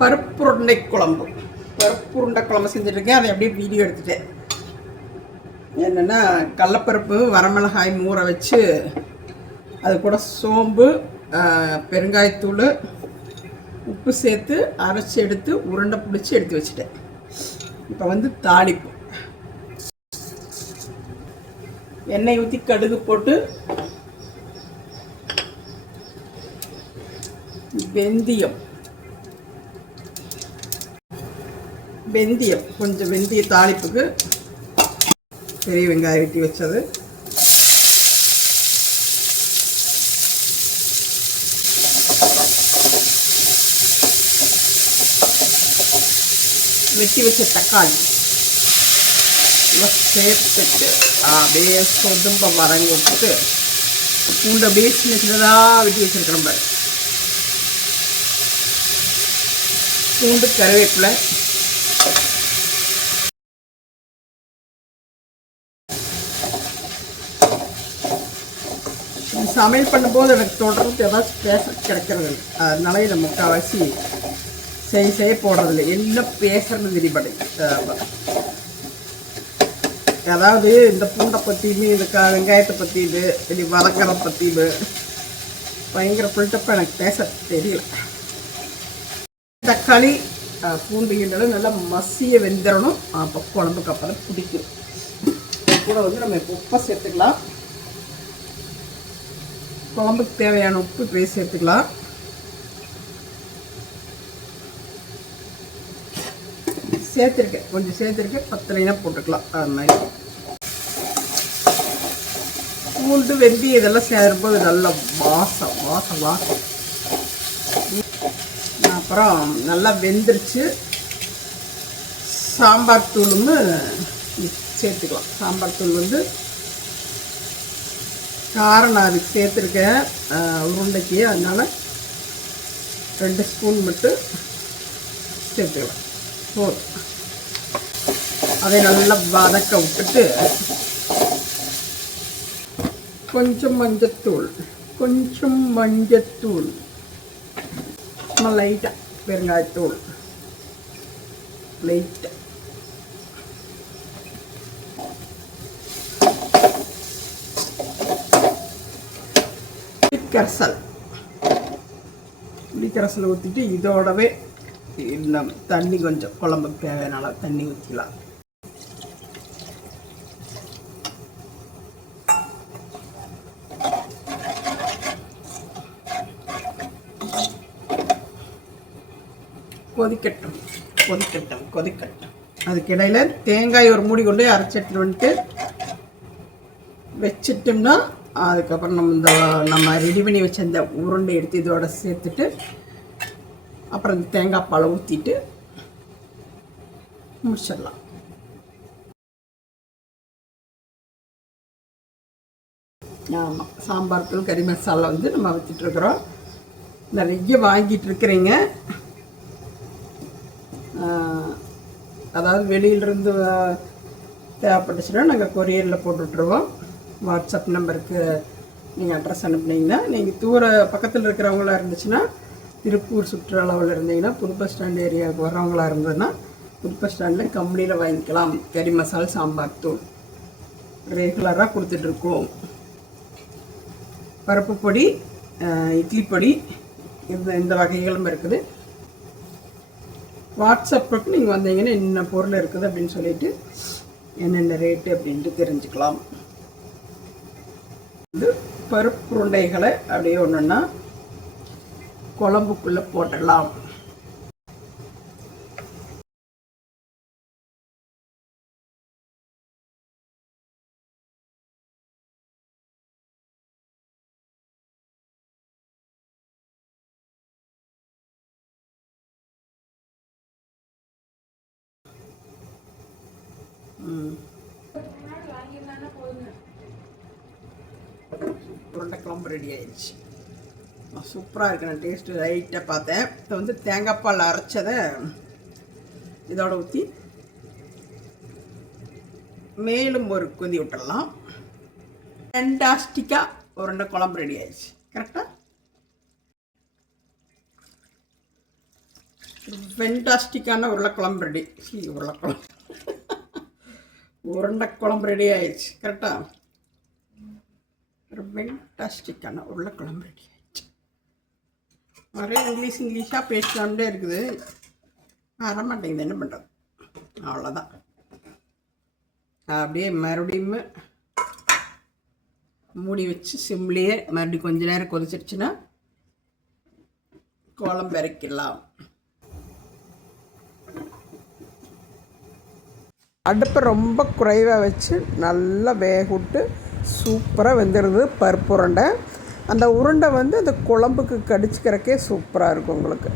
பருப்பு உருண்டை குழம்பு. பருப்பு உருண்டை குழம்பு செஞ்சுட்ருக்கேன். அதை அப்படியே வீடியோ எடுத்துட்டேன். என்னென்னா, கடலப்பருப்பு வரமிளகாய் ஊற வச்சு அது கூட சோம்பு, பெருங்காயத்தூள், உப்பு சேர்த்து அரைச்சி எடுத்து உருண்டை பிடிச்சி எடுத்து வச்சுட்டேன். இப்போ வந்து தாளிப்பு. எண்ணெய் ஊற்றி கடுகு போட்டு வெந்தயம் கொஞ்சம் வெந்தய தாளிப்புக்கு பெரிய வெங்காயம் வெட்டி வச்சது, வெட்டி வச்ச தக்காளி சேர்த்துட்டு அப்படியே சொதும்ப வதங்க விட்டு பூண்டை அப்படியே சின்ன சின்னதாக வெட்டி வச்சுருக்கிறோம் பாரு. பூண்டு, கருவேப்பிலை, சமையல் பண்ணும்போது எனக்கு தொடர்ந்து ஏதாச்சும் பேச கிடைக்கிறது இல்லை. அதனால இதை முக்கால்வாசி செய்ய போடுறதில்லை. என்ன பேசுறது தெரியுபடி. அதாவது இந்த பூண்டை பற்றியுமே இந்த வெங்காயத்தை பற்றி இது வதக்கிறத பற்றி பயங்கர பில்டப்பாக எனக்கு பேச தெரியல. தக்காளி பூண்டு கிண்டலும் நல்லா மசிய வெந்துடணும். அப்போ குழம்புக்கு அப்புறம் பிடிக்கும். கூட வந்து நம்ம இப்போ உப்பை சேர்த்துக்கலாம். குழம்புக்கு தேவையான உப்பு போய் சேர்த்துக்கலாம். கொஞ்சம் சேர்த்துருக்கேன். பத்தலைனா போட்டுக்கலாம். அது மாதிரி பூண்டு, வெந்தயம் இதெல்லாம் சேரும்போது நல்ல வாசம். அப்புறம் நல்லா வெந்துருச்சு. சாம்பார் தூளும் சேர்த்துக்கலாம். சாம்பார் தூள் வந்து காரம் நான் அதுக்கு சேர்த்துருக்கேன் உருண்டைக்கு. அதனால் 2 ஸ்பூன் மட்டும் சேர்த்துக்கலாம். போதும். அதை நல்லா வதக்க விட்டுட்டு கொஞ்சம் மஞ்சத்தூள், லைட்டாக பெருங்காயத்தூள் லைட்டாக, புளிக்கரசல் ஊற்றிட்டு இதோடவே இன்னும் தண்ணி கொஞ்சம் குழம்புக்கு தேவையான தண்ணி ஊற்றிக்கலாம். கொதிக்கட்டும். அதுக்கிடையில் தேங்காய் ஒரு மூடி கொண்டு அரைச்சி எடுத்துட்டு வந்துட்டு வச்சிட்டோம்னா அதுக்கப்புறம் நம்ம ரெடி பண்ணி வச்ச இந்த உருண்டை எடுத்து இதோட சேர்த்துட்டு அப்புறம் இந்த தேங்காய் பாலை ஊற்றிட்டு முடிச்சிடலாம். ஆமாம், சாம்பார் தூள், கறி மசாலா வந்து நம்ம வச்சுட்ருக்குறோம். நிறைய வாங்கிட்டு இருக்கிறீங்க. அதாவது வெளியிலிருந்து தேவைப்பட்டுச்சுன்னா நாங்கள் கொரியரில் போட்டுவிட்ருவோம். வாட்ஸ்அப் நம்பருக்கு நீங்கள் அட்ரஸ் அனுப்புனீங்கன்னா, நீங்கள் பக்கத்தில் இருக்கிறவங்களா இருந்துச்சுன்னா, திருப்பூர் சுற்றுலாவில் இருந்தீங்கன்னா, புது பஸ் ஸ்டாண்ட் ஏரியாவுக்கு வர்றவங்களா இருந்ததுன்னா புது பஸ் ஸ்டாண்டில் கம்பெனியில் வாங்கிக்கலாம். கறி மசாலா, சாம்பார் தூள் ரெகுலராக கொடுத்துட்ருக்கோம். பருப்பு பொடி, இட்லி பொடி, இந்த வகைகளும் இருக்குது. வாட்ஸ்அப்புக்கு நீங்கள் வந்தீங்கன்னா என்ன பொருள் இருக்குது அப்படின்னு சொல்லிட்டு என்னென்ன ரேட்டு அப்படின்ட்டு தெரிஞ்சுக்கலாம். இது பருப்பு உருண்டைகளை அப்படியே ஒன்றுன்னா குழம்புக்குள்ளே போட்டுடலாம். உருண்டை குழம்பு ரெடி ஆயிடுச்சு. சூப்பராக இருக்கு. நான் டேஸ்ட்டு லைட்டாக பார்த்தேன். இப்போ வந்து தேங்காய் பால் அரைச்சதை இதோட ஊற்றி மேலும் ஒரு கொதி விட்டுடலாம். ஃபேண்டாஸ்டிக்காக உருண்டை குழம்பு ரெடி ஆயிடுச்சு. கரெக்டாக ஃபென்டாஸ்டிக்கான உருளைக்குழம்பு ரெடி. உருளைக்குழம்பு உருண்டை குழம்பு ரெடி ஆயிடுச்சு. கரெக்டாக ஒரு ஃபென்டாஸ்டிக்கான உருளைக்குழம்பு ரெடி ஆயிடுச்சு. ஒரே இங்கிலீஷாக பேசலாம்டே இருக்குது, வர மாட்டேங்குது. என்ன பண்ணுறது, அவ்வளோதான். அப்படியே மறுபடியும் மூடி வச்சு சிம்லேயே மறுபடியும் கொஞ்ச நேரம் கொதிச்சிருச்சுன்னா குழம்பு இறக்கிடலாம். அடுப்பை ரொம்ப குறைவாக வச்சு நல்லா வேக விட்டு சூப்பராக வெந்துடுது பருப்பு உருண்டை. அந்த உருண்டை வந்து அந்த குழம்புக்கு கடிச்சிக்கிறக்கே சூப்பராக இருக்கும் உங்களுக்கு.